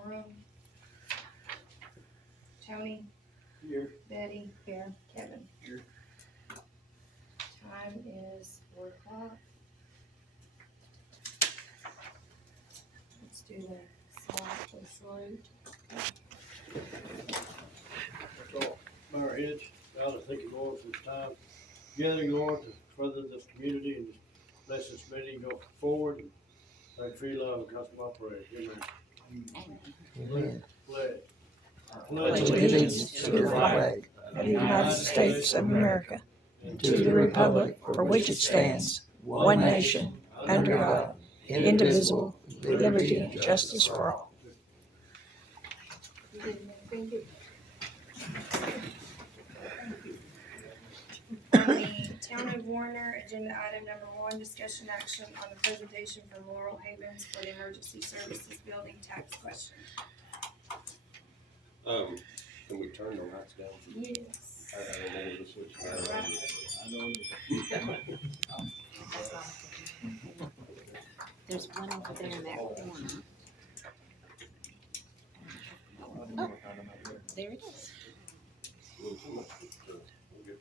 quorum. Tony? Here. Betty? Here. Kevin? Here. Time is 4 o'clock. Let's do the salute. That's all. Mayor Hitch, I think it was this time. Together, Lord, to further this community and bless this meeting go forward. And thank you for your love, God's my prayer. Amen. Pledge. Pledge allegiance to the flag of the United States of America and to the republic for which it stands, one nation, under God, indivisible, with liberty and justice for all. You didn't think it? On the Town of Warner, agenda item number 1, discussion action on the presentation from Laurel Havens for the emergency services building tax question. Can we turn the lights down? Yes. I don't know where to switch. There's one over there in that corner. Oh, there it is.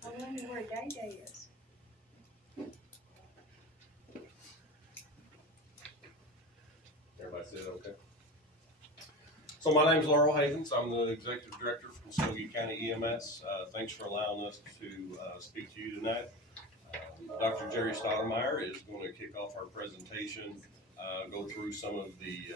I wonder where Day is. Everybody said okay? So my name's Laurel Havens. I'm the Executive Director from Muskogee County EMS. Thanks for allowing us to speak to you tonight. Dr. Jerry Stoudemire is going to kick off our presentation, go through some of the,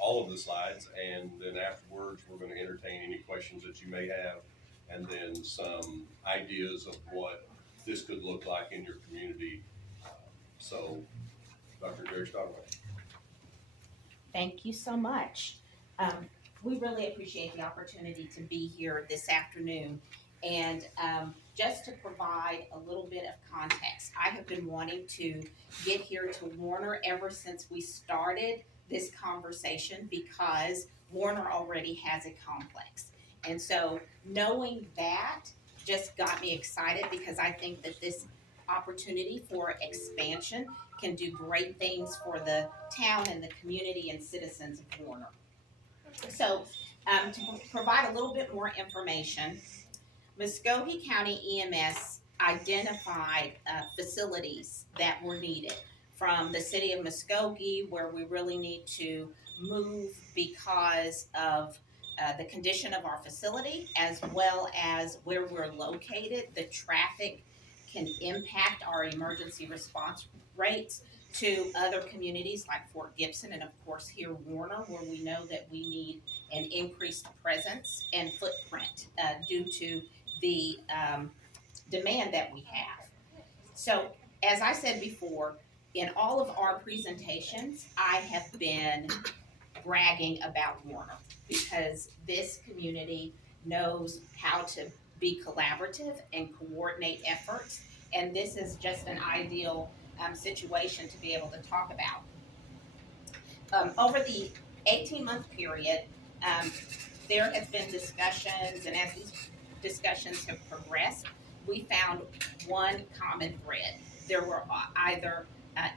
all of the slides, and then afterwards we're going to entertain any questions that you may have, and then some ideas of what this could look like in your community. So, Dr. Jerry Stoudemire. Thank you so much. We really appreciate the opportunity to be here this afternoon. And just to provide a little bit of context, I have been wanting to get here to Warner ever since we started this conversation because Warner already has a complex. And so knowing that just got me excited because I think that this opportunity for expansion can do great things for the town and the community and citizens of Warner. So to provide a little bit more information, Muskogee County EMS identified facilities that were needed from the city of Muskogee, where we really need to move because of the condition of our facility, as well as where we're located. The traffic can impact our emergency response rates to other communities like Fort Gibson and of course here Warner, where we know that we need an increased presence and footprint due to the demand that we have. So as I said before, in all of our presentations, I have been bragging about Warner because this community knows how to be collaborative and coordinate efforts, and this is just an ideal situation to be able to talk about. Over the 18-month period, there has been discussions, and as these discussions have progressed, we found one common thread. There were either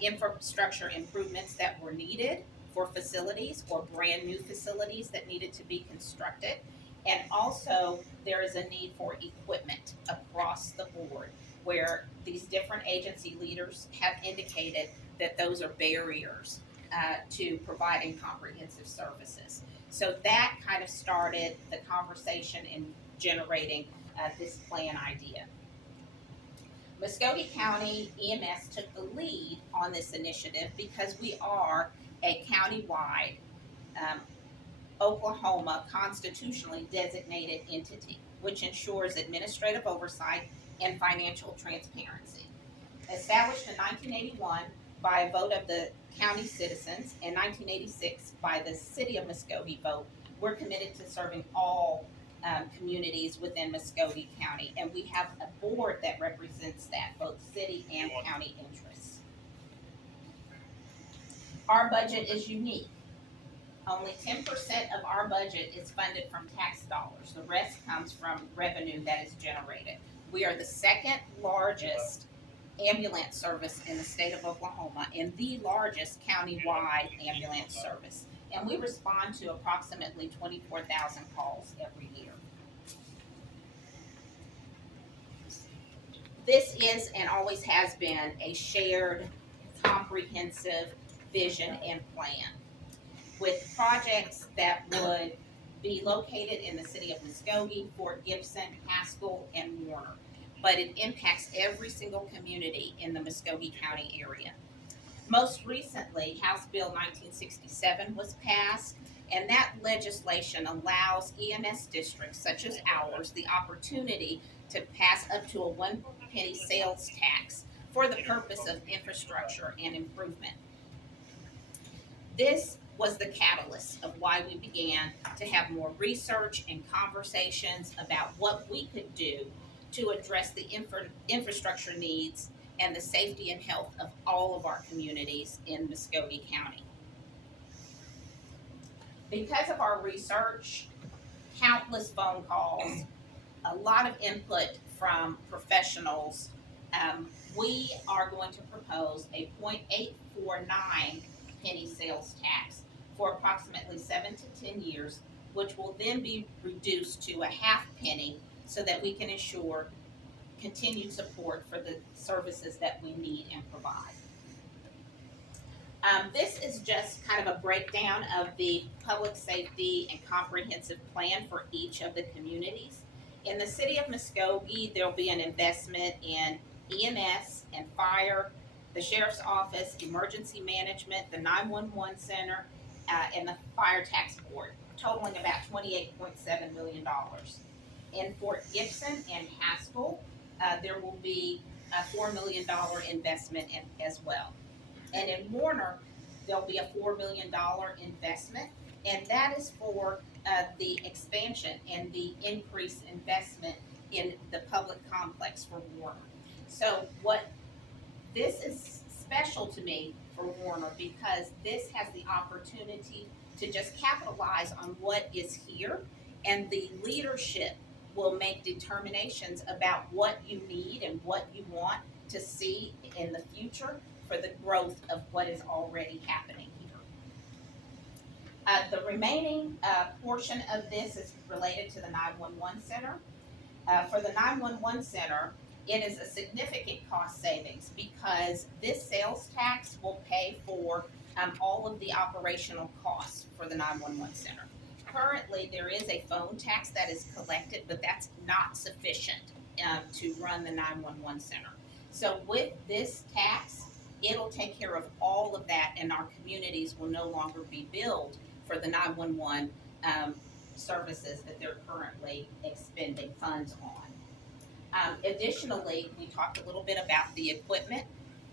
infrastructure improvements that were needed for facilities or brand new facilities that needed to be constructed. And also there is a need for equipment across the board where these different agency leaders have indicated that those are barriers to providing comprehensive services. So that kind of started the conversation in generating this plan idea. Muskogee County EMS took the lead on this initiative because we are a countywide Oklahoma constitutionally designated entity, which ensures administrative oversight and financial transparency. Established in 1981 by a vote of the county citizens and 1986 by the city of Muskogee vote, we're committed to serving all communities within Muskogee County, and we have a board that represents that, both city and county interests. Our budget is unique. Only 10% of our budget is funded from tax dollars. The rest comes from revenue that is generated. We are the second largest ambulance service in the state of Oklahoma and the largest countywide ambulance service. and we respond to approximately 24,000 calls every year. This is and always has been a shared, comprehensive vision and plan with projects that would be located in the city of Muskogee, Fort Gibson, Haskell, and Warner. But it impacts every single community in the Muskogee County area. Most recently, House Bill 1967 was passed, and that legislation allows EMS districts such as ours the opportunity to pass up to a 1 penny sales tax for the purpose of infrastructure and improvement. This was the catalyst of why we began to have more research and conversations about what we could do to address the infrastructure needs and the safety and health of all of our communities in Muskogee County. Because of our research, countless phone calls, a lot of input from professionals, we are going to propose a 0.849 penny sales tax for approximately 7 to 10 years, which will then be reduced to a half penny so that we can ensure continued support for the services that we need and provide. This is just kind of a breakdown of the public safety and comprehensive plan for each of the communities. In the city of Muskogee, there will be an investment in EMS and fire, the sheriff's office, emergency management, the 911 center, and the fire tax board, totaling about $28.7 million. In Fort Gibson and Haskell, there will be a $4 million investment as well. And in Warner, there'll be a $4 million investment, and that is for the expansion and the increased investment in the public complex for Warner. So what this is special to me for Warner because this has the opportunity to just capitalize on what is here, and the leadership will make determinations about what you need and what you want to see in the future for the growth of what is already happening here. The remaining portion of this is related to the 911 center. For the 911 center, it is a significant cost savings because this sales tax will pay for all of the operational costs for the 911 center. Currently, there is a phone tax that is collected, but that's not sufficient to run the 911 center. So with this tax, it'll take care of all of that, and our communities will no longer be billed for the 911 services that they're currently expending funds on. Additionally, we talked a little bit about the equipment.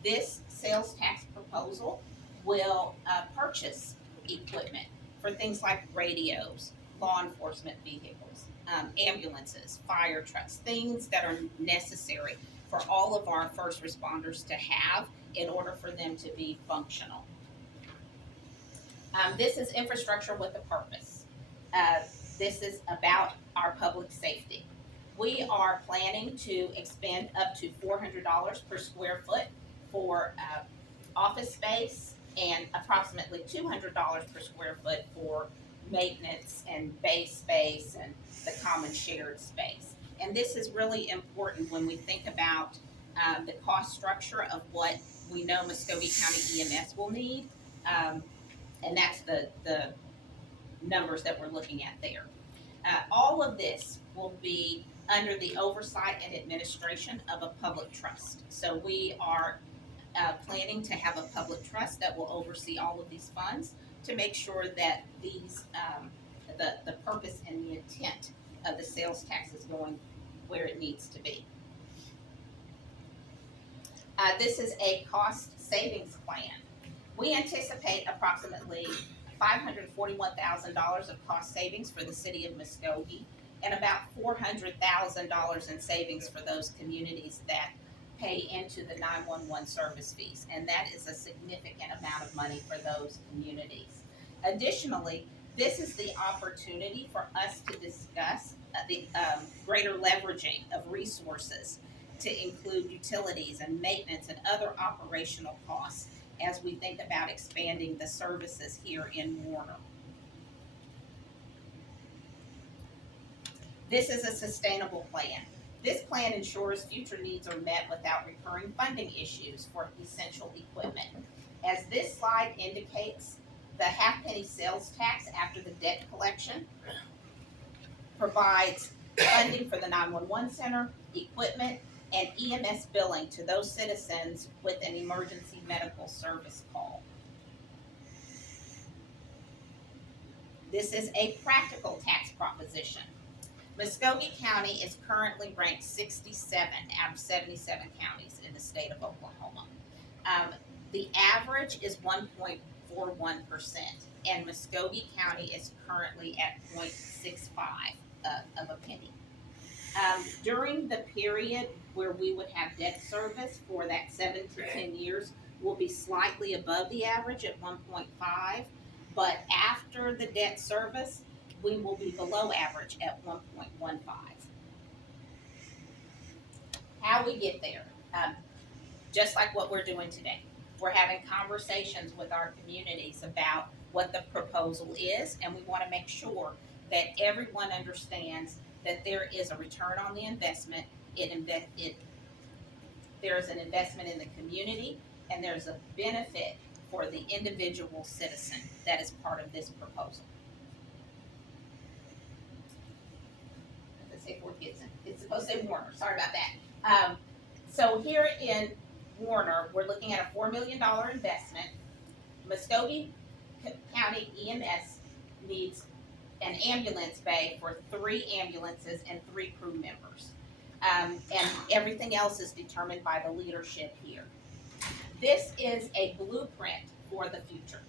This sales tax proposal will purchase equipment for things like radios, law enforcement vehicles, ambulances, fire trucks, things that are necessary for all of our first responders to have in order for them to be functional. This is infrastructure with a purpose. This is about our public safety. We are planning to expend up to $400 per square foot for office space and approximately $200 per square foot for maintenance and base space and the common shared space. And this is really important when we think about the cost structure of what we know Muskogee County EMS will need. And that's the numbers that we're looking at there. All of this will be under the oversight and administration of a public trust. So we are planning to have a public trust that will oversee all of these funds to make sure that these the purpose and the intent of the sales tax is going where it needs to be. This is a cost savings plan. We anticipate approximately $541,000 of cost savings for the city of Muskogee and about $400,000 in savings for those communities that pay into the 911 service fees, and that is a significant amount of money for those communities. Additionally, this is the opportunity for us to discuss the greater leveraging of resources to include utilities and maintenance and other operational costs. as we think about expanding the services here in Warner. This is a sustainable plan. This plan ensures future needs are met without recurring funding issues for essential equipment. As this slide indicates, the half-penny sales tax after the debt collection provides funding for the 911 center, equipment, and EMS billing to those citizens with an emergency medical service call. This is a practical tax proposition. Muskogee County is currently ranked 67 out of 77 counties in the state of Oklahoma. The average is 1.41%, and Muskogee County is currently at 0.65 of a penny. During the period where we would have debt service for that 7 to 10 years, we'll be slightly above the average at 1.5, but after the debt service, we will be below average at 1.15. How we get there, just like what we're doing today. We're having conversations with our communities about what the proposal is, and we want to make sure that everyone understands that there is a return on the investment. There is an investment in the community, and there's a benefit for the individual citizen that is part of this proposal. Let's say Fort Gibson. It's supposed to say Warner. Sorry about that. So here in Warner, we're looking at a $4 million investment. Muskogee County EMS needs an ambulance bay for 3 ambulances and 3 crew members. And everything else is determined by the leadership here. This is a blueprint for the future.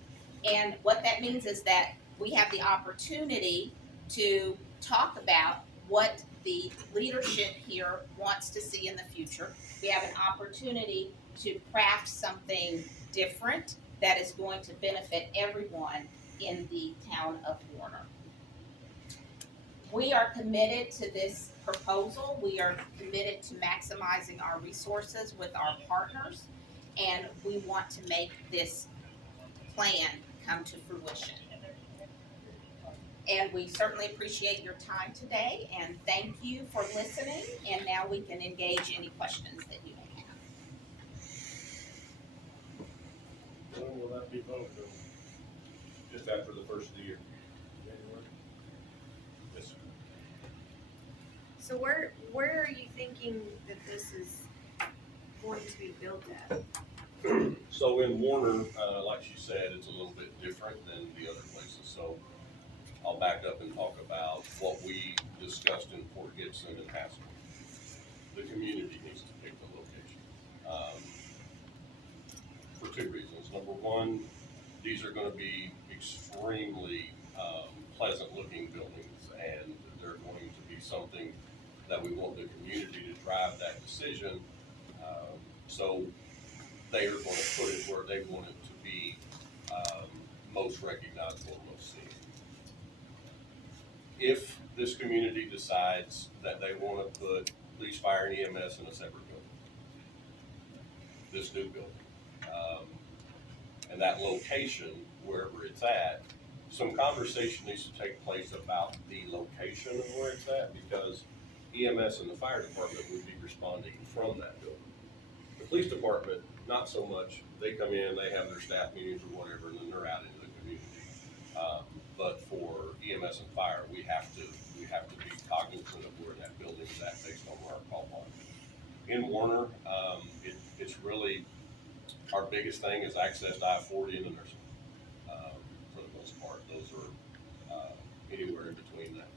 And what that means is that we have the opportunity to talk about what the leadership here wants to see in the future. We have an opportunity to craft something different that is going to benefit everyone in the town of Warner. We are committed to this proposal. We are committed to maximizing our resources with our partners, and we want to make this plan come to fruition. And we certainly appreciate your time today, and thank you for listening, and now we can engage any questions that you may have. When will that be voted on? Just after the first of the year. January? Yes, sir. So where are you thinking that this is going to be built at? So in Warner, like she said, it's a little bit different than the other places. So I'll back up and talk about what we discussed in Fort Gibson and Haskell. The community needs to pick the location for 2 reasons. Number one, these are going to be extremely pleasant-looking buildings, and they're going to be something that we want the community to drive that decision. So they are going to put it where they want it to be most recognizable, most seen. If this community decides that they want to put police, fire, and EMS in a separate building, this new building, and that location, wherever it's at, some conversation needs to take place about the location of where it's at, because EMS and the fire department would be responding from that building. The police department, not so much. They come in, they have their staff meetings or whatever, and then they're out into the community. But for EMS and fire, we have to be cognizant of where that building is at based on where our call line. In Warner, it's really, our biggest thing is access to I-40 and the nursing home. For the most part, those are anywhere in between that.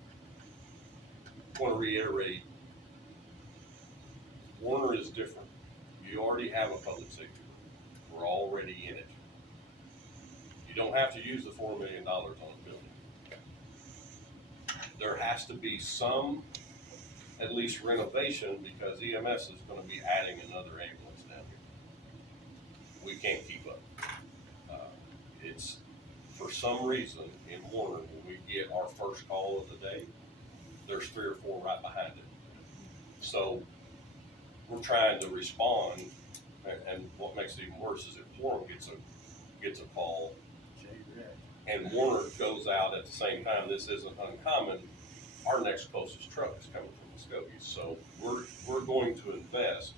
I want to reiterate, Warner is different. You already have a public safety room. We're already in it. You don't have to use the $4 million on a building. There has to be some, at least renovation, because EMS is going to be adding another ambulance down here. We can't keep up. It's, for some reason, in Warner, when we get our first call of the day, there's 3 or 4 right behind it. So we're trying to respond, and what makes it even worse is if Warren gets a call, and Warner goes out at the same time, this isn't uncommon, our next closest truck is coming from Muskogee. So we're going to invest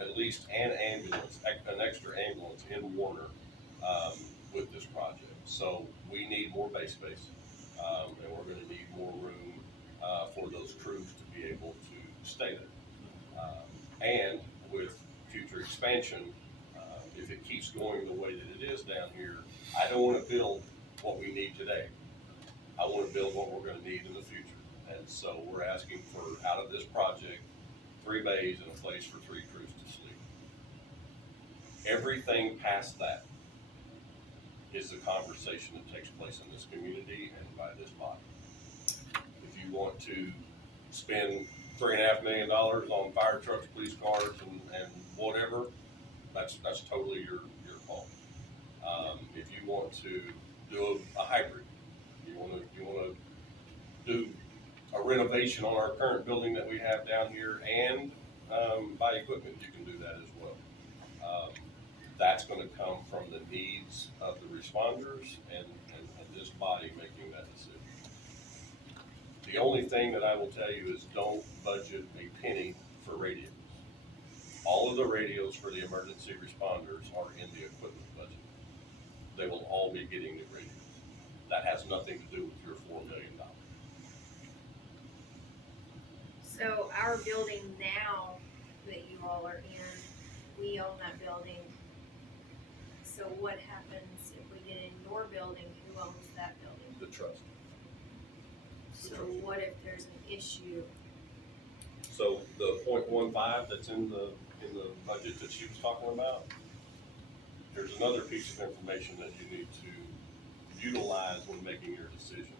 at least an extra ambulance in Warner, with this project. So we need more base space, and we're gonna need more room, for those crews to be able to stay there. And with future expansion, if it keeps going the way that it is down here, I don't wanna build what we need today. I wanna build what we're gonna need in the future. And so we're asking for, out of this project, 3 bays and a place for 3 crews to sleep. Everything past that is the conversation that takes place in this community and by this body. If you want to spend $3.5 million on fire trucks, police cars, and whatever, that's totally your call. If you want to do a hybrid, you want to do a renovation on our current building that we have down here and buy equipment, you can do that as well. That's going to come from the needs of the responders and this body making that decision. The only thing that I will tell you is don't budget a penny for radios. All of the radios for the emergency responders are in the equipment budget. They will all be getting new radios. That has nothing to do with your $4 million. So our building now that you all are in, we own that building. So what happens if we get in your building, who owns that building? The trust. So what if there's an issue? So the 0.15 that's in the budget that she was talking about, there's another piece of information that you need to utilize when making your decision.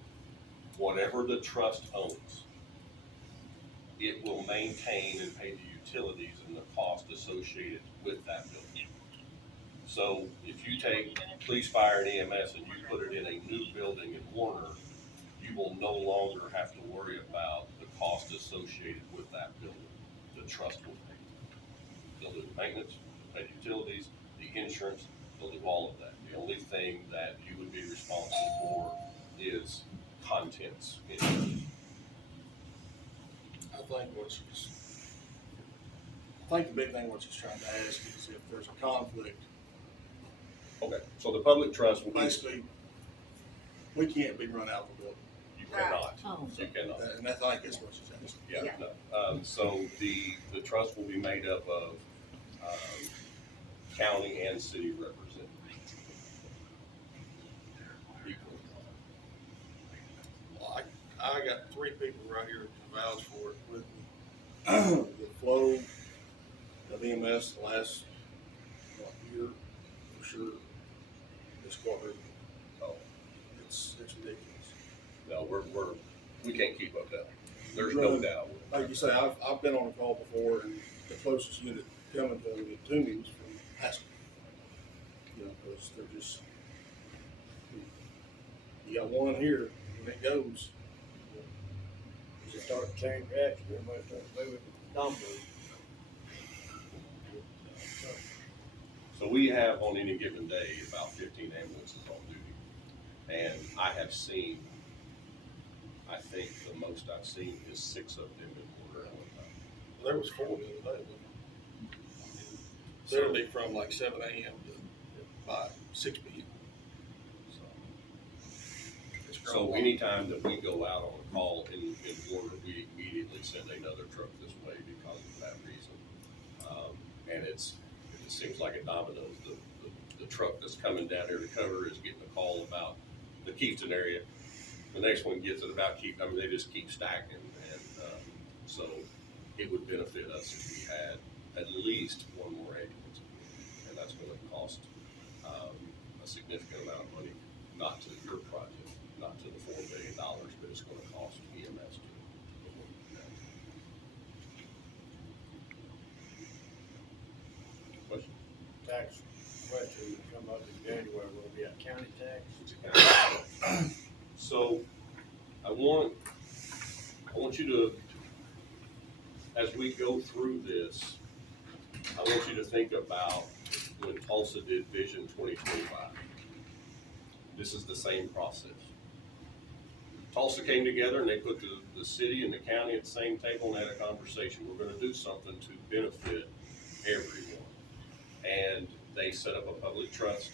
Whatever the trust owns, it will maintain and pay the utilities and the cost associated with that building. So if you take police, fire, and EMS and you put it in a new building in Warner, you will no longer have to worry about the cost associated with that building. The trust will pay. They'll do the maintenance, they'll pay the utilities, the insurance, they'll do all of that. The only thing that you would be responsible for is contents. I think the big thing what she's trying to ask is if there's a conflict. Okay, so the public trust will be, Basically, we can't be run out of the building, you cannot, Oh. you cannot. and I think that's what she's asking. Yeah, Yeah. no. So the trust will be made up of, county and city representatives. Equally. Well, I got 3 people right here to vouch for it with me. The flow of EMS the last year, for sure, it's quadrupled. Oh, It's ridiculous. no, we can't keep up that. There's no doubt. Like you say, I've been on a call before, and the closest unit coming to me was from Haskell. You know, because they're just, you got one here, and it goes. They start to change reaction, everybody starts moving numbers. So we have on any given day about 15 ambulances on duty. And I have seen, I think the most I've seen is 6 of them in order at one time. There was 4 the other day. wasn't there? Literally from like 7 a.m. to by 6 p.m. It's grown a So lot. anytime that we go out on a call in Warner, we immediately send another truck this way because of that reason. And it seems like a domino. The truck that's coming down here to cover is getting a call about the Keefton area. The next one gets it about Keefton. I mean, they just keep stacking. And so it would benefit us if we had at least one more ambulance. And that's going to cost a significant amount of money, not to your project, not to the $4 billion, but it's going to cost EMS to. Question? Tax question will come up in January, will it be a county tax? So I want you to, as we go through this, I want you to think about when Tulsa did Vision 2025. This is the same process. Tulsa came together and they put the city and the county at the same table and had a conversation. We're gonna do something to benefit everyone. And they set up a public trust.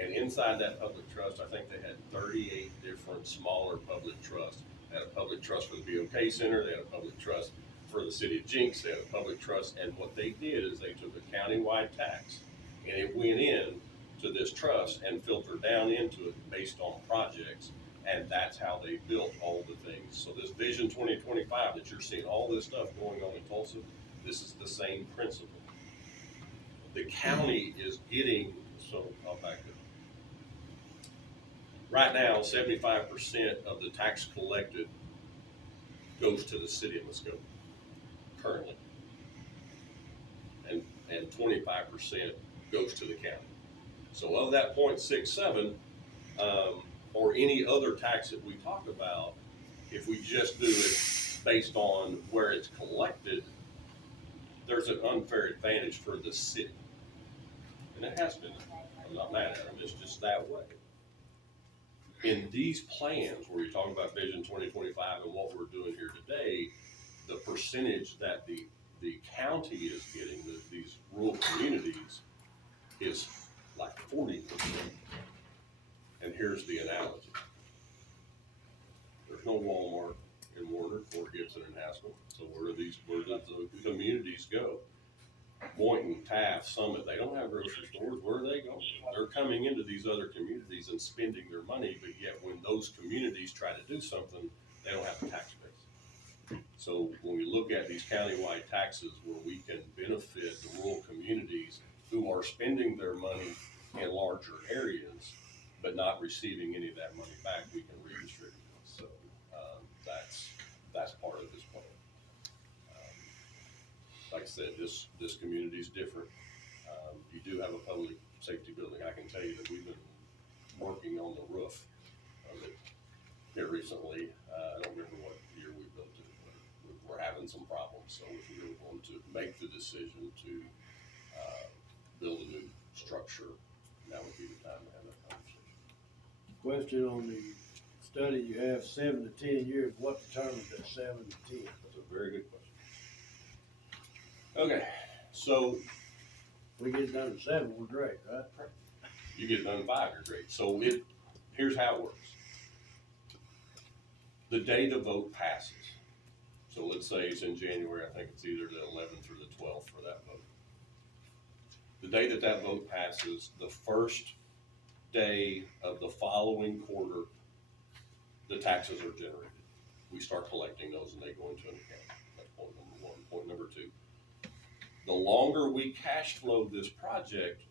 And inside that public trust, I think they had 38 different smaller public trusts. They had a public trust for the BOK Center, they had a public trust for the city of Jinx, they had a public trust. And what they did is they took a countywide tax and it went in to this trust and filtered down into it based on projects. And that's how they built all the things. So this Vision 2025 that you're seeing, all this stuff going on in Tulsa, this is the same principle. The county is getting, so I'll back up. Right now, 75% of the tax collected goes to the city of Muskogee, currently. And 25% goes to the county. So of that 0.67, or any other tax that we talk about, if we just do it based on where it's collected, there's an unfair advantage for the city. And it has been, I'm not mad at them, it's just that way. In these plans, where you're talking about Vision 2025 and what we're doing here today, the percentage that the county is getting, these rural communities, is like 40%. And here's the analogy. There's no Walmart in Warner or Gibson and Haskell. So where do the communities go? Boynton, Taft, Summit, they don't have grocery stores. Where are they going? They're coming into these other communities and spending their money, but yet when those communities try to do something, they don't have the tax base. So when we look at these countywide taxes where we can benefit the rural communities who are spending their money in larger areas, but not receiving any of that money back, we can redistribute it. So that's part of this plan. Like I said, this community is different. You do have a public safety building. I can tell you that we've been working on the roof of it here recently. I don't remember what year we built it, but we're having some problems. So if we were going to make the decision to build a new structure, that would be the time to have that conversation. Question on the study, you have 7 to 10 years, what determines that 7 to 10? That's a very good question. Okay, so We get it done in 7, we're great, right? you get it done in 5, you're great. So here's how it works. The day the vote passes, so let's say it's in January, I think it's either the 11th or the 12th for that vote. The day that vote passes, the first day of the following quarter, the taxes are generated. We start collecting those and they go into an account. That's point number 1. Point number 2. The longer we cash flow this project,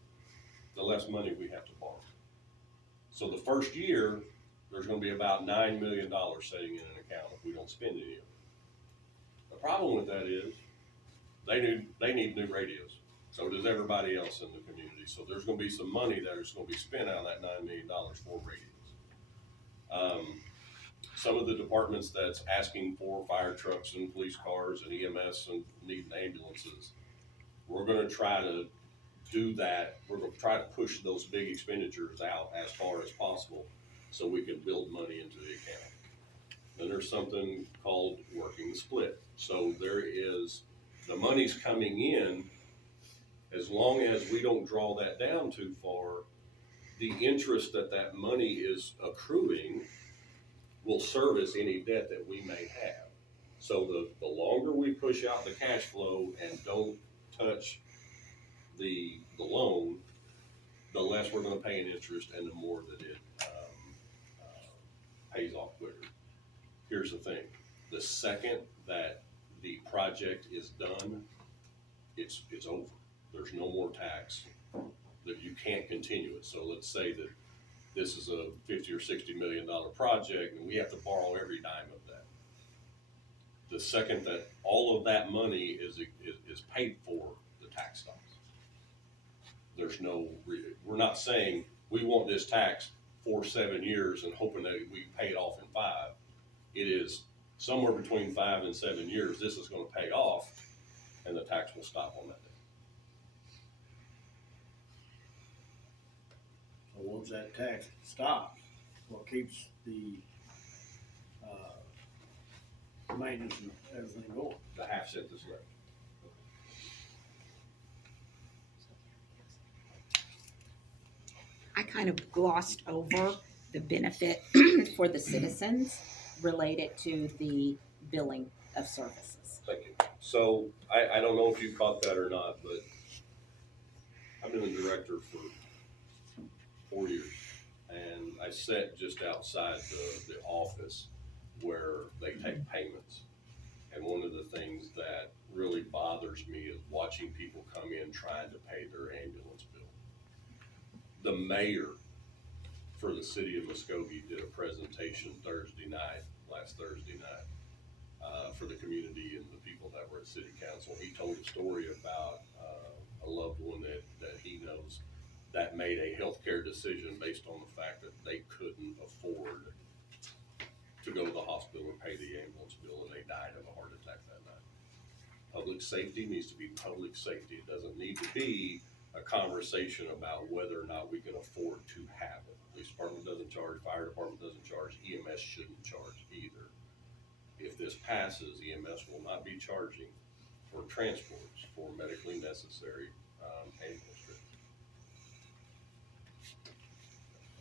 the less money we have to borrow. So the first year, there's gonna be about $9 million sitting in an account if we don't spend any of it. The problem with that is, they need new radios. So does everybody else in the community. So there's gonna be some money that is gonna be spent out of that $9 million for radios. Some of the departments that's asking for fire trucks and police cars and EMS and needing ambulances, we're gonna try to do that. We're gonna try to push those big expenditures out as far as possible so we can build money into the account. Then there's something called working the split. So there is, the money's coming in, as long as we don't draw that down too far, the interest that money is accruing will service any debt that we may have. So the longer we push out the cash flow and don't touch the loan, the less we're gonna pay in interest and the more that it pays off quicker. Here's the thing, the second that the project is done, it's over. There's no more tax, that you can't continue it. So let's say that this is a $50 or $60 million project and we have to borrow every dime of that. The second that all of that money is paid for, the tax stops. There's no, we're not saying we want this tax for 7 years and hoping that we pay it off in 5. It is somewhere between 5 and 7 years, this is gonna pay off and the tax will stop on that day. owes that tax stops, what keeps the, maintenance and everything going. The half cent that's left. I kind of glossed over the benefit for the citizens related to the billing of services. Thank you. So I don't know if you caught that or not, but I've been the director for 4 years. And I sat just outside the office where they take payments. And one of the things that really bothers me is watching people come in trying to pay their ambulance bill. The mayor for the city of Muskogee did a presentation last Thursday night, for the community and the people that were at city council. He told a story about a loved one that he knows that made a healthcare decision based on the fact that they couldn't afford to go to the hospital and pay the ambulance bill, and they died of a heart attack that night. Public safety needs to be public safety. It doesn't need to be a conversation about whether or not we can afford to have it. Police department doesn't charge, fire department doesn't charge, EMS shouldn't charge either. If this passes, EMS will not be charging for transports for medically necessary ambulance trips.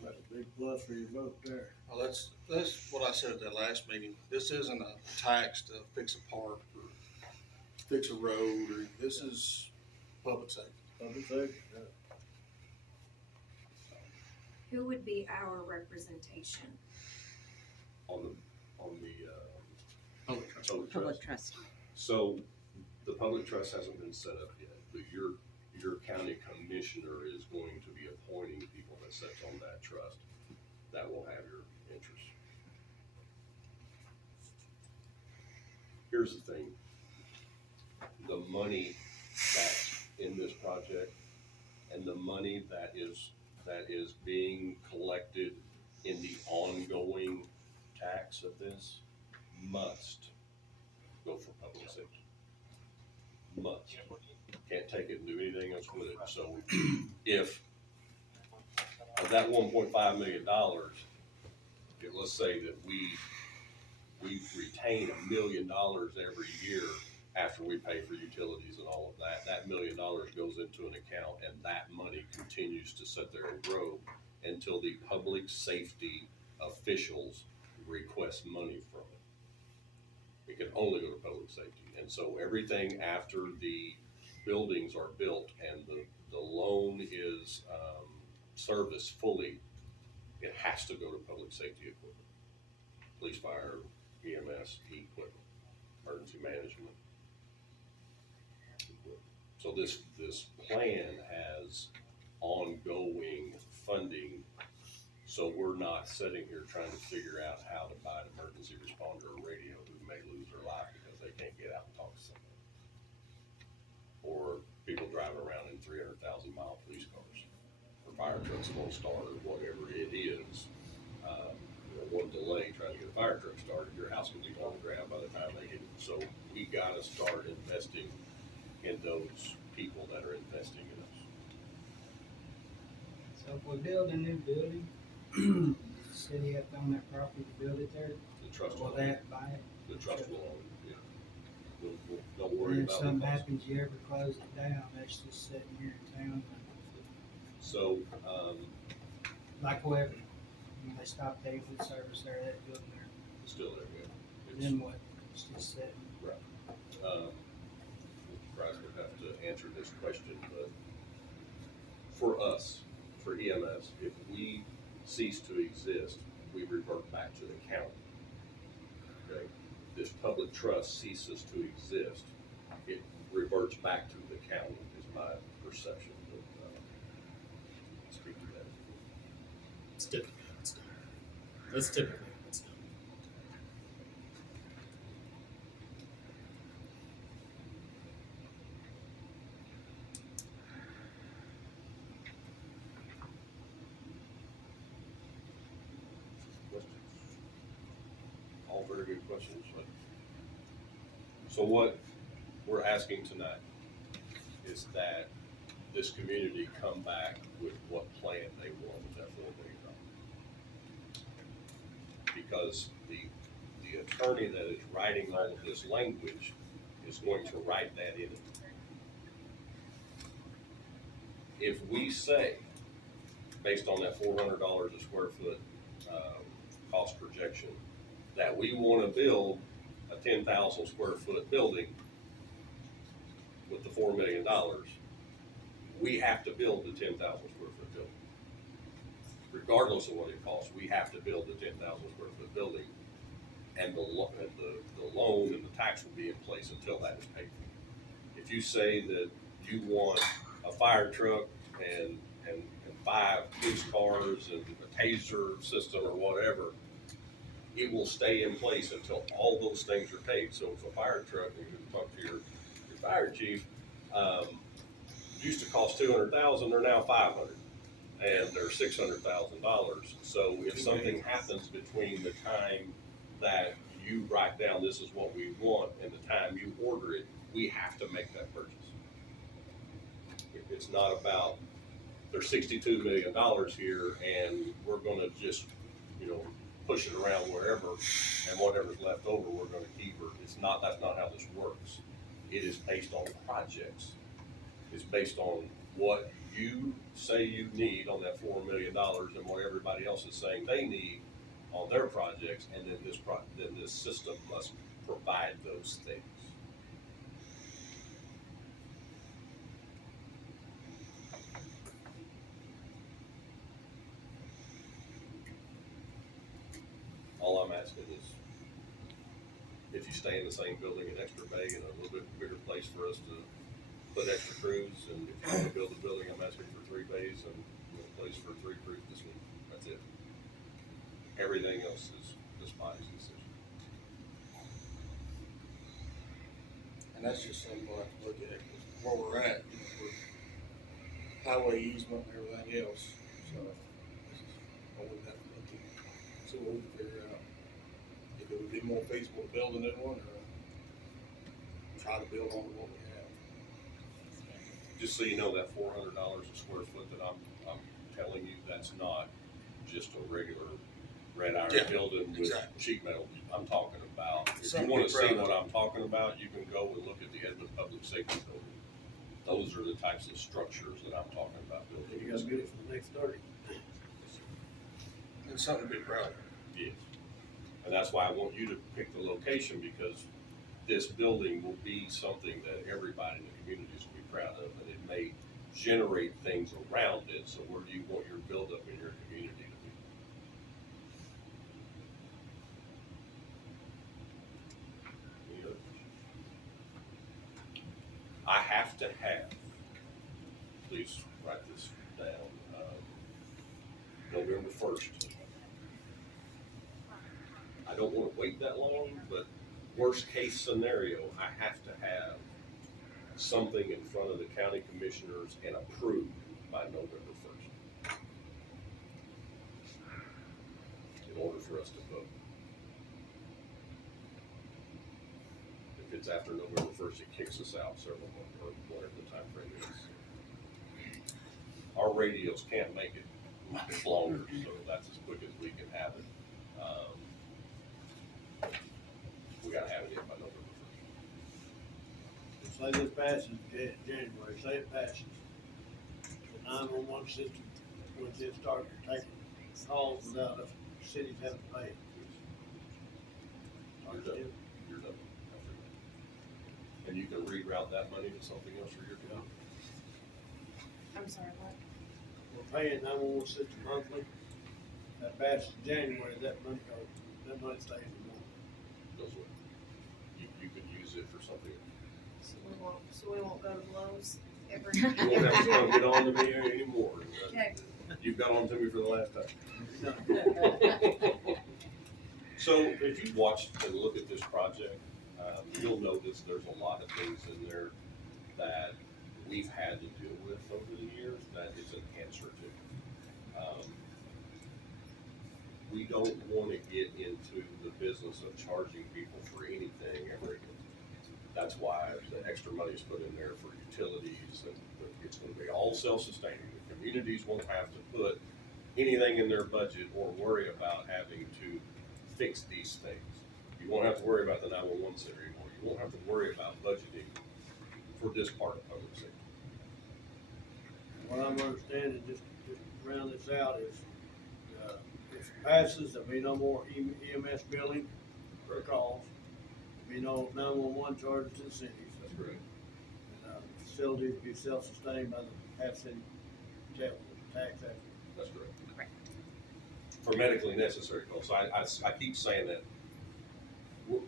That's a big plus for your vote there. Well, that's what I said at that last meeting. This isn't a tax to fix a park or fix a road, or this is public safety. Public safety, yeah. Who would be our representation? On the Public trust. public Public trust. trust. So the public trust hasn't been set up yet, but your county commissioner is going to be appointing people that sits on that trust that will have your interest. Here's the thing. The money that's in this project and the money that is being collected in the ongoing tax of this must go for public safety. Must. Can't take it and do anything else with it. So if of that $1.5 million, let's say that we retain $1 million every year after we pay for utilities and all of that, that $1 million goes into an account, and that money continues to sit there and grow until the public safety officials request money from it. It can only go to public safety. And so everything after the buildings are built and the loan is serviced fully, it has to go to public safety equipment. Police, fire, EMS, equipment, emergency management. So this plan has ongoing funding, so we're not sitting here trying to figure out how to buy an emergency responder or radio who may lose their life because they can't get out and talk to somebody. Or people driving around in 300,000 mile police cars, or fire trucks won't start, or whatever it is. One delay trying to get a fire truck started, your house can be on the ground by the time they hit it. So we gotta start investing in those people that are investing in us. So if we build a new building, the city have to own that property to build it there, The trust will will own it. that buy it? The trust will own it, yeah. Don't worry And if about something the cost. happens, you ever close it down, that's just sitting here in town, So, like whoever, when they stop taking food service there, that building there, still there, yeah. It's- then what? It's just sitting. Bryce would have to answer this question, but for us, for EMS, if we cease to exist, we revert back to the county. Okay? This public trust ceases to exist, it reverts back to the county, is my perception. But, speak to that. It's typically how it's done. That's typically how it's done. Questions? All very good questions. So what we're asking tonight is that this community come back with what plan they want with that $4 million. Because the attorney that is writing all of this language is going to write that in it. If we say, based on that $400 a square foot cost projection, that we want to build a 10,000 square foot building with the $4 million, we have to build the 10,000 square foot building. Regardless of what it costs, we have to build the 10,000 square foot building, and the loan and the tax will be in place until that is paid for. If you say that you want a fire truck and 5 police cars and a taser system or whatever, it will stay in place until all those things are paid. So if a fire truck, and you can talk to your fire chief, used to cost $200,000, they're now $500,000, and they're $600,000. So if something happens between the time that you write down this is what we want and the time you order it, we have to make that purchase. It's not about there's $62 million here and we're going to just, push it around wherever, and whatever's left over we're going to keep. Or it's not. That's not how this works. It is based on projects. It's based on what you say you need on that $4 million and what everybody else is saying they need on their projects, and then this system must provide those things. All I'm asking is, if you stay in the same building, an extra bay and a little bit bigger place for us to put extra crews, and if you want to build a building, I'm asking for 3 bays and a place for 3 crews this week. That's it. Everything else is this body's decision. And that's just something we'll have to look at, 'cause where we're at, with highway easement and everything else, so I would have to look at, see what we can figure out. If it would be more feasible to build a new one, or try to build on what we have. Just so you know, that $400 a square foot that I'm telling you, that's not just a regular red iron building with exactly. sheet metal. I'm talking about, if you Something want to proud see of. what I'm talking about, you can go and look at the Edmond Public Safety Building. Those are the types of structures that I'm talking about building. You gotta get it for the next 30. It's something to be proud of. Yes. And that's why I want you to pick the location, because this building will be something that everybody in the community is going to be proud of, and it may generate things around it. So where do you want your buildup in your community to be? Any others? I have to have, please write this down, November 1st. I don't want to wait that long, but worst case scenario, I have to have something in front of the county commissioners and approved by November 1st in order for us to vote. If it's after November 1st, it kicks us out several months, or whatever the time frame is. Our radios can't make it much longer, so that's as quick as we can have it. We gotta have it in by November 1st. Say this passes January, say it passes. The 911 system, once it starts taking calls without us, cities having to pay. You're done. You're done. And you can reroute that money to something else for your company. I'm sorry, what? We're paying 911 system monthly. That passes January, that money stays in the month. Goes with. You could use it for something. So we won't go to blows every. You won't have to come get on to me anymore. Okay. You've got on to me for the last time. So if you watch and look at this project, you'll notice there's a lot of things in there that we've had to deal with over the years that is an answer to. We don't want to get into the business of charging people for anything ever again. That's why the extra money is put in there for utilities and It's gonna be all self-sustaining. The communities won't have to put anything in their budget or worry about having to fix these things. You won't have to worry about the 911 center anymore. You won't have to worry about budgeting for this part of public safety. What I'm understanding, just to round this out, is, if it passes, there'll be no more EMS billing for calls. There'll be no 911 charges to the cities. That's correct. And, facilities be self-sustained by the half-city tax actually. That's correct. Correct. For medically necessary calls. I keep saying that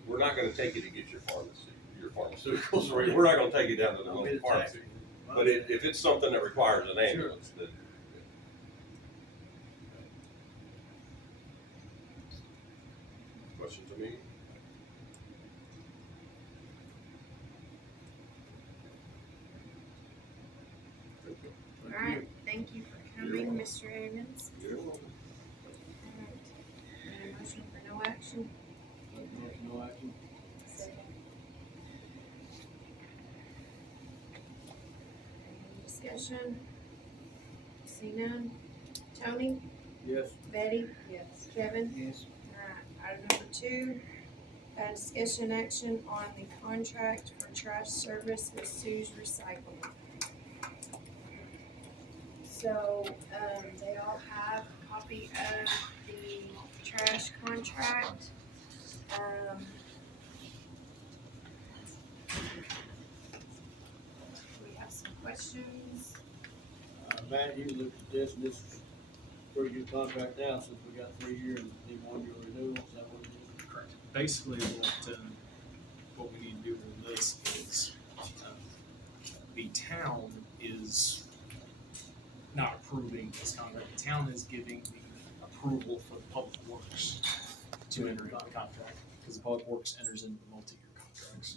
we're not gonna take you to get your pharmaceuticals, we're not gonna take you down to the Don't local be the pharmacy. taxi. But if it's something that requires an ambulance, then. Question to me? All right, thank you for coming, Mr. Evans. You're welcome. All right. Need a motion for no action? No action. Second. Any discussion? See none? Tony? Yes. Betty? Yes. Kevin? Yes. Alright, item number 2, discussion action on the contract for trash service with Sue's Recycling. So, they all have a copy of the trash contract. We have some questions. Matt, you looked at this, and this is a pretty good contract now, since we got 3 years and the 1-year renewal, is that what it is? Correct. Basically, what we need to do with this is, the town is not approving this contract. The town is giving the approval for the public works to enter into the contract, because the public works enters into the multi-year contracts.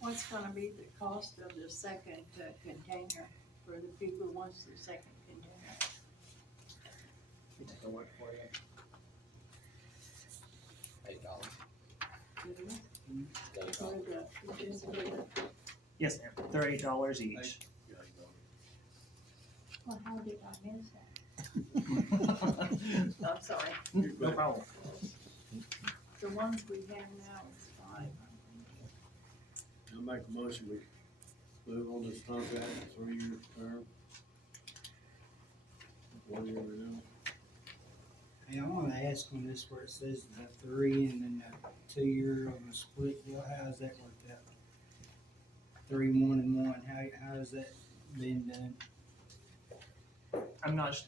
What's gonna be the cost of the second container for the people who wants the second container? You take a word for it. For the, Yes, ma'am. They're $8 each. well, how did I miss that? I'm sorry. No problem. The ones we have now is $5. I'll make a motion, we move on this contract, 3-year term. 1-year renewal. Hey, I wanna ask on this where it says the 3 and then the 2-year on the split deal, how does that work out? 3, 1, and 1, how has that been done? I'm not,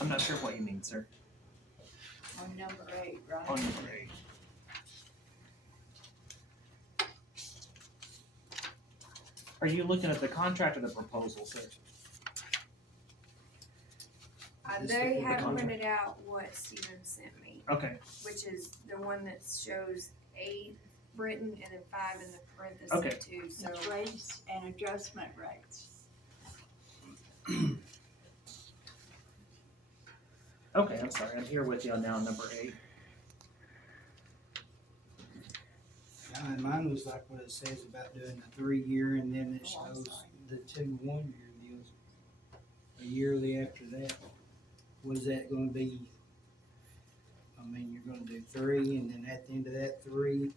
I'm not sure what you mean, sir, On number 8, right? on number 8. Are you looking at the contract or the proposal, sir? Is this They the have contract? printed out what Steven sent me, Okay, which is the one that shows 8 written and then 5 in the Okay. parentheses too, so. It's rates and adjustment rates. okay, I'm sorry, I'm here with you on now, number 8. Mine was like what it says about doing the 3-year and then it Oh, I'm shows sorry. the 2 1-year deals. A yearly after that, was that gonna be? I mean, you're gonna do 3 and then at the end of that 3,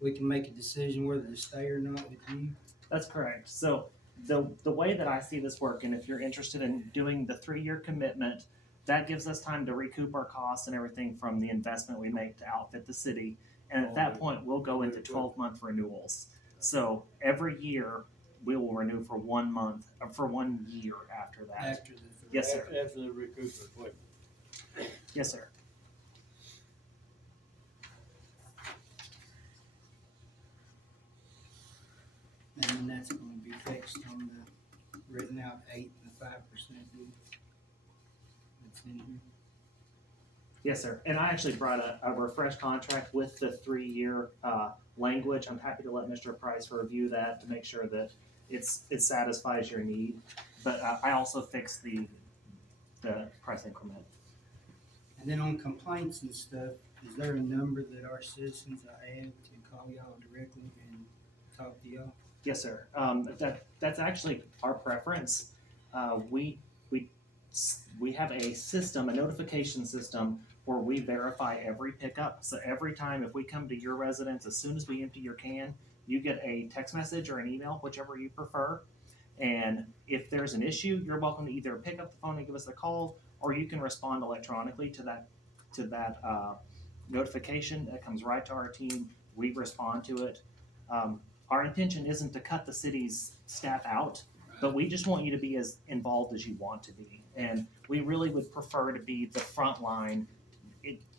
we can make a decision whether to stay or not with you. That's correct. So the way that I see this working, if you're interested in doing the 3-year commitment, that gives us time to recoup our costs and everything from the investment we make to outfit the city. And at that point, we'll go into 12-month renewals. So every year, we will renew for 1 month, or for 1 year after that. After the 3. Yes, sir. After the recoup the equipment. Yes, sir. And then that's gonna be fixed on the written out 8 and the 5% deal. That's in here. Yes, sir. And I actually brought a refreshed contract with the 3-year language. I'm happy to let Mr. Price review that to make sure that it satisfies your need. But I also fixed the price increment. And then on complaints and stuff, is there a number that our citizens I have to call y'all directly and talk to y'all? Yes, sir. That's actually our preference. We have a system, a notification system, where we verify every pickup. So every time if we come to your residence, as soon as we empty your can, you get a text message or an email, whichever you prefer. And if there's an issue, you're welcome to either pick up the phone and give us a call, or you can respond electronically to that notification that comes right to our team. We respond to it. Our intention isn't to cut the city's staff out, but we just want you to be as involved as you want to be. And we really would prefer to be the front line.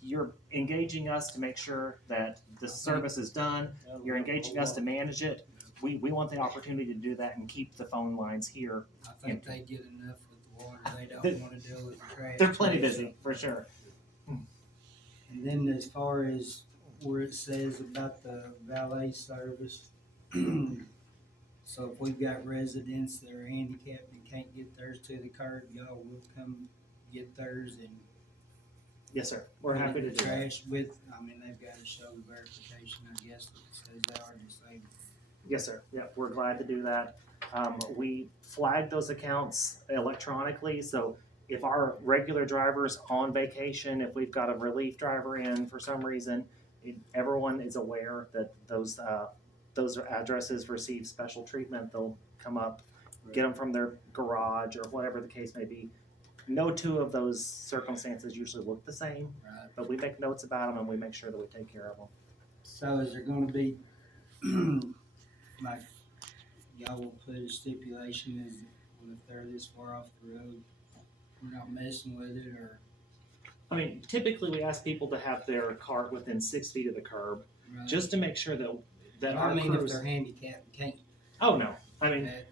You're engaging us to make sure that the service is done. You're engaging us to manage it. We want the opportunity to do that and keep the phone lines here. I think they get enough with the water, they They're- don't wanna deal with the trash. They're plenty busy, for sure. And then as far as where it says about the valet service, so if we've got residents that are handicapped and can't get theirs to the curb, y'all will come get theirs and Yes, sir. We're happy to do that. trash with, I mean, they've gotta show the verification, I guess, that says they are disabled. Yes, sir. Yeah, we're glad to do that. We flag those accounts electronically, so if our regular driver's on vacation, if we've got a relief driver in for some reason, everyone is aware that those addresses receive special treatment. They'll come up, get them from their garage or whatever the case may be. No two of those circumstances usually look the same, Right. but we make notes about them and we make sure that we take care of them. So is there gonna be, like, y'all will put a stipulation is, well, if they're this far off the road, we're not messing with it, or? I mean, typically we ask people to have their cart within 6 feet of the curb, Right? just to make sure that our I mean, if crews. they're handicapped, and can't, Oh no, I mean, that,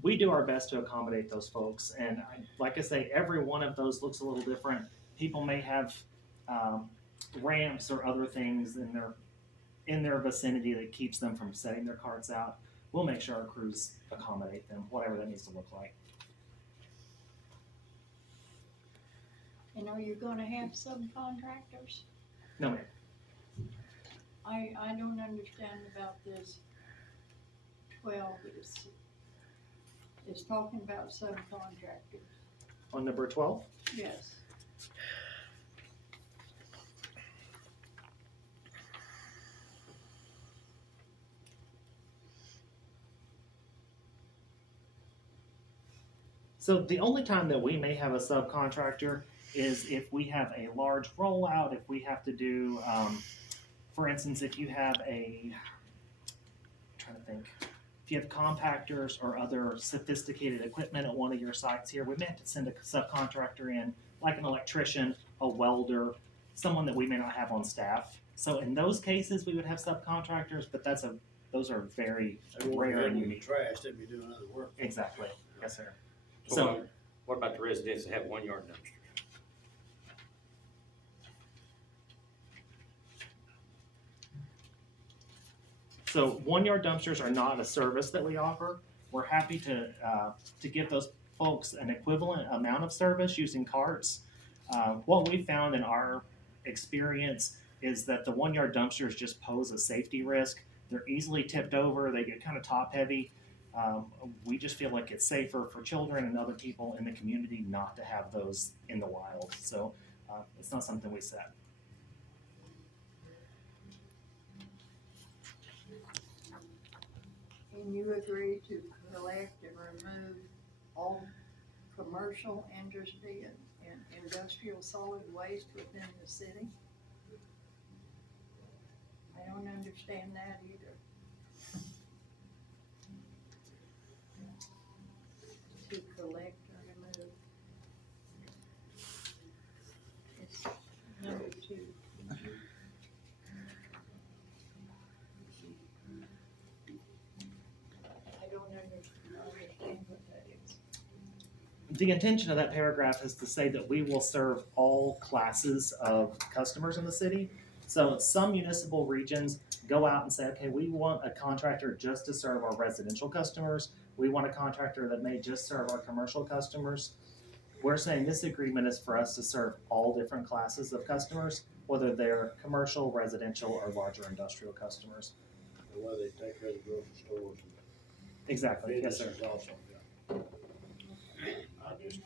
we do our best to accommodate those folks, and like I say, every one of those looks a little different. People may have ramps or other things in their vicinity that keeps them from setting their carts out. We'll make sure our crews accommodate them, whatever that needs to look like. And are you gonna have subcontractors? No, ma'am. I don't understand about this 12, it's talking about subcontractors, On number 12, yes. so the only time that we may have a subcontractor is if we have a large rollout, if we have to do, for instance, if you have I'm trying to think, if you have compactors or other sophisticated equipment at one of your sites here, we may have to send a subcontractor in, like an electrician, a welder, someone that we may not have on staff. So in those cases, we would have subcontractors, but those are very They won't be rare and able to unique. trash, they'd be doing other work. Exactly, yes, sir. So So, what about the residents that have 1 yard dumpsters? So 1 yard dumpsters are not a service that we offer. We're happy to give those folks an equivalent amount of service using carts. What we found in our experience is that the 1 yard dumpsters just pose a safety risk. They're easily tipped over. They get kind of top heavy. We just feel like it's safer for children and other people in the community not to have those in the wild. So it's not something we set. And you agree to collect and remove all commercial, industry, and industrial solid waste within the city? I don't understand that either. To collect or remove. It's number 2. I don't understand what that is. The intention of that paragraph is to say that we will serve all classes of customers in the city. So some municipal regions go out and say, okay, we want a contractor just to serve our residential customers. We want a contractor that may just serve our commercial customers. We're saying this agreement is for us to serve all different classes of customers, whether they're commercial, residential, or larger industrial customers. the way they take care of the grocery stores. Exactly, yes, sir. Businesses also, yeah. I just,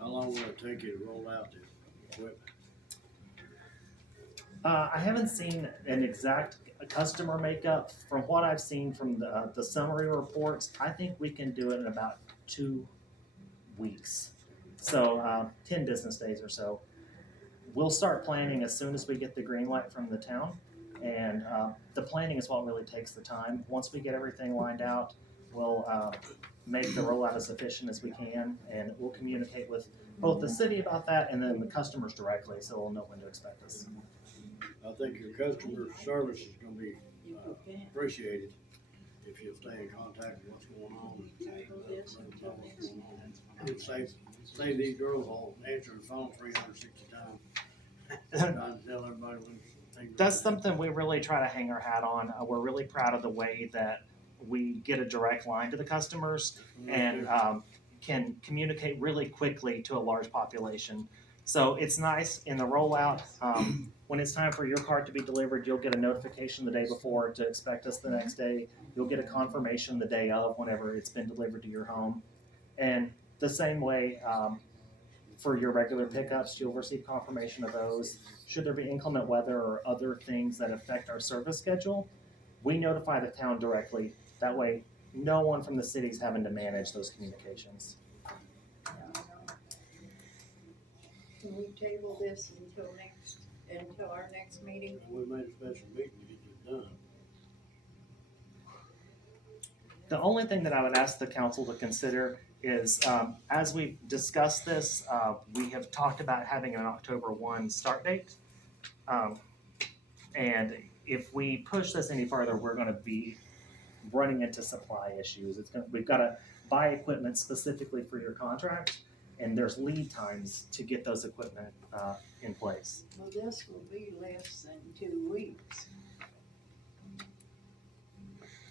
how long will it take you to roll out the equipment? I haven't seen an exact customer makeup. From what I've seen from the summary reports, I think we can do it in about 2 weeks. So 10 business days or so. We'll start planning as soon as we get the green light from the town. And the planning is what really takes the time. Once we get everything lined out, we'll make the rollout as efficient as we can, and we'll communicate with both the city about that and then the customers directly, so they'll know when to expect us. I think your customer service is gonna be appreciated if you'll stay in contact with what's going on. It save these girls all answering the phone 360 times. Trying to tell everybody when things. That's something we really try to hang our hat on. We're really proud of the way that we get a direct line to the customers and can communicate really quickly to a large population. So it's nice in the rollout. When it's time for your cart to be delivered, you'll get a notification the day before to expect us the next day. You'll get a confirmation the day of whenever it's been delivered to your home. And the same way, for your regular pickups, you'll receive confirmation of those. Should there be inclement weather or other things that affect our service schedule, we notify the town directly. That way, no one from the city is having to manage those communications. Can we table this until our next meeting? We made a special meeting to get this done. The only thing that I would ask the council to consider is, as we discuss this, we have talked about having an October 1 start date. And if we push this any further, we're gonna be running into supply issues. We've gotta buy equipment specifically for your contract, and there's lead times to get those equipment in place. Well, this will be less than 2 weeks.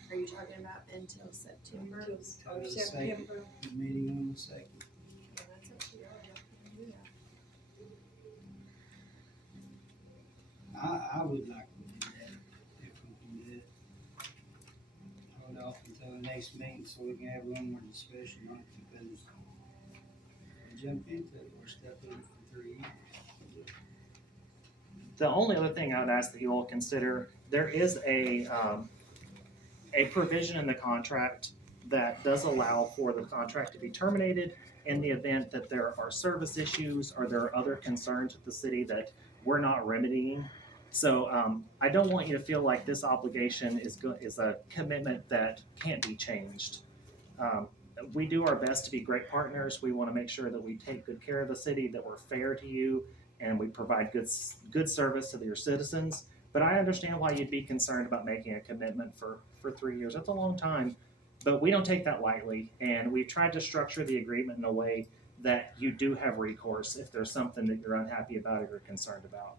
Are you talking about until September? Or the September. The meeting on the second. Yeah, that's up to y'all. Y'all can do that. I would like to do that, if we can do it. Hold off until the next meeting so we can have one more discussion on it, because we jumped into it, we're stuck in it for 3 years. The only other thing I would ask that you all consider, there is a provision in the contract that does allow for the contract to be terminated in the event that there are service issues or there are other concerns with the city that we're not remedying. So I don't want you to feel like this obligation is a commitment that can't be changed. We do our best to be great partners. We want to make sure that we take good care of the city, that we're fair to you, and we provide good service to your citizens. But I understand why you'd be concerned about making a commitment for 3 years. That's a long time, but we don't take that lightly. And we've tried to structure the agreement in a way that you do have recourse if there's something that you're unhappy about or you're concerned about.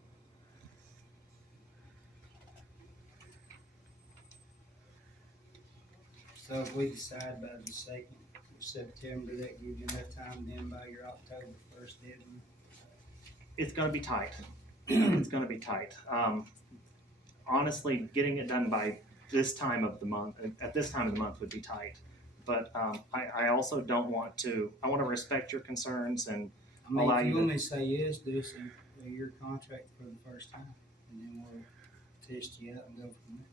So if we decide by the 2nd of September, that gives you enough time then by your October 1st deadline? It's gonna be tight. It's gonna be tight. Honestly, getting it done by this time of the month, at this time of the month would be tight. But I also don't want to, I want to respect your concerns and I mean, allow if you you to. want me to say yes, do a year contract for the first time, and then we'll test you out and go from there.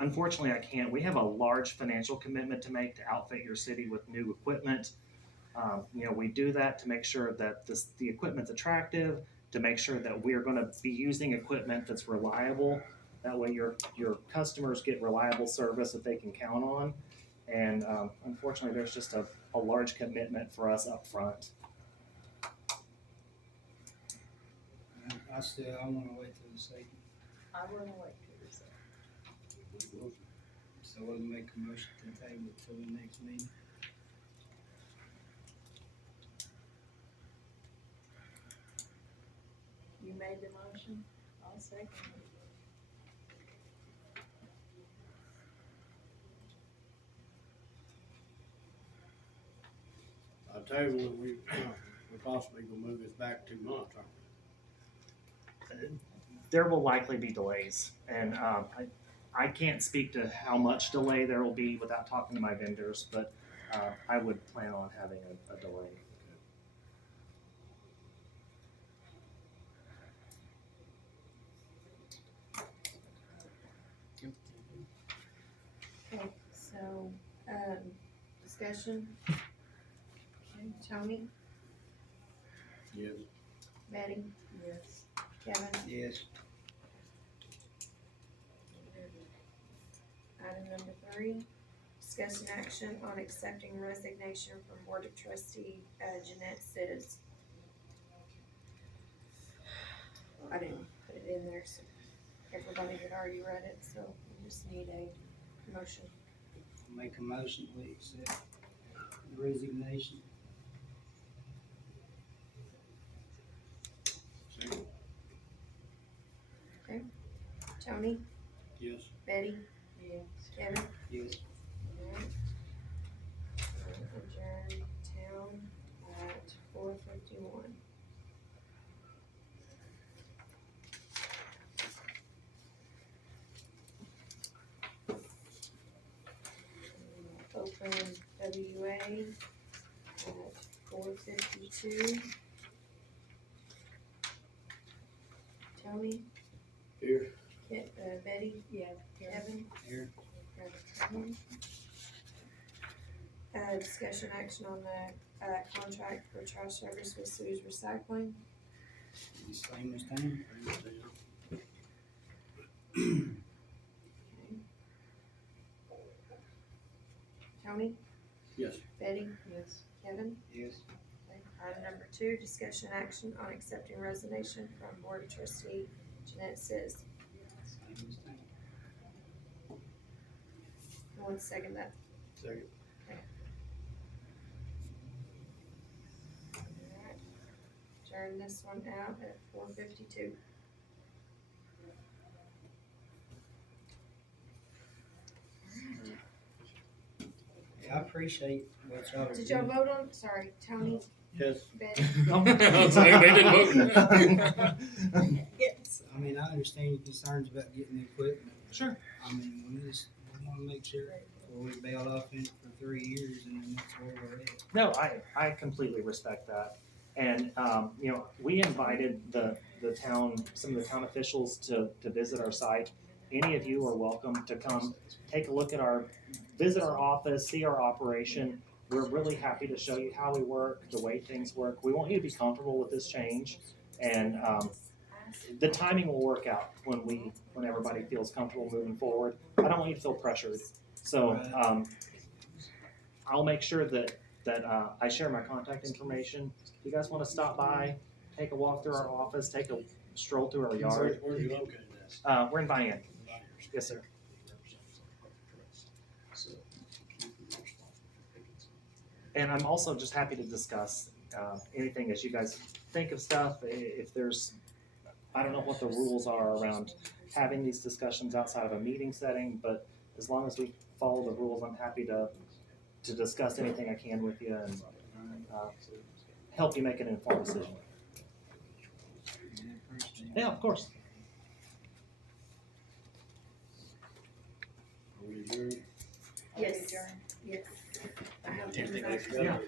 Unfortunately, I can't. We have a large financial commitment to make to outfit your city with new equipment. We do that to make sure that the equipment's attractive, to make sure that we're gonna be using equipment that's reliable. That way your customers get reliable service that they can count on. And unfortunately, there's just a large commitment for us up front. I wanna wait till the 2nd. I wasn't elected, so. So we'll make a motion to table it till the next meeting. You made the motion, I'll second it. I tell you, we possibly gonna move this back 2 months, aren't we? There will likely be delays, and I can't speak to how much delay there will be without talking to my vendors, but I would plan on having a delay. Okay, so, discussion. Okay, Tony, Yes. Betty, Yes. Kevin, Yes. item number 3, discussion action on accepting resignation from Board of Trustee, Jeanette Sidis. I didn't put it in there, so everybody had already read it, so we just need a motion. Make a motion, we accept the resignation. Second. Tony, Yes. Betty, Yes. Kevin? Yes. Alright. Adjourn town at 4:51. Open WA at 4:52. Tony, Here. Betty, Yeah. Kevin? Here. Kevin. Discussion action on the, contract for trash service with sewage recycling. The same as time. Tony, Yes. Betty, Yes. Kevin? Yes. Okay. Item number 2, discussion action on accepting resignation from Board of Trustee Jeanette Sis. Same as time. I want to second that. Second. Alright. Turn this one out at 4:52. Yeah, I appreciate what y'all are Did y'all doing. vote on, sorry, Tony, Yes. Betty? So they didn't vote. Yes. I mean, I understand your concerns about getting the equipment. Sure. I mean, we wanna make sure before we bail off in it for 3 years and then that's where we're at. No, I completely respect that. And, you know, we invited the town, some of the town officials to visit our site. Any of you are welcome to come, take a look at visit our office, see our operation. We're really happy to show you how we work, the way things work. We want you to be comfortable with this change. And, the timing will work out when everybody feels comfortable moving forward. I don't want you to feel pressured. So, I'll make sure that I share my contact information. If you guys want to stop by, take a walk through our office, take a stroll through our yard. Where are you located at? We're in Vian. Yes, sir. And I'm also just happy to discuss anything as you guys think of stuff. If there's, I don't know what the rules are around having these discussions outside of a meeting setting, but as long as we follow the rules, I'm happy to discuss anything I can with you and help you make an informed decision. Yeah, of course. Are we adjourned? Yes. Yes. I have to. Yeah.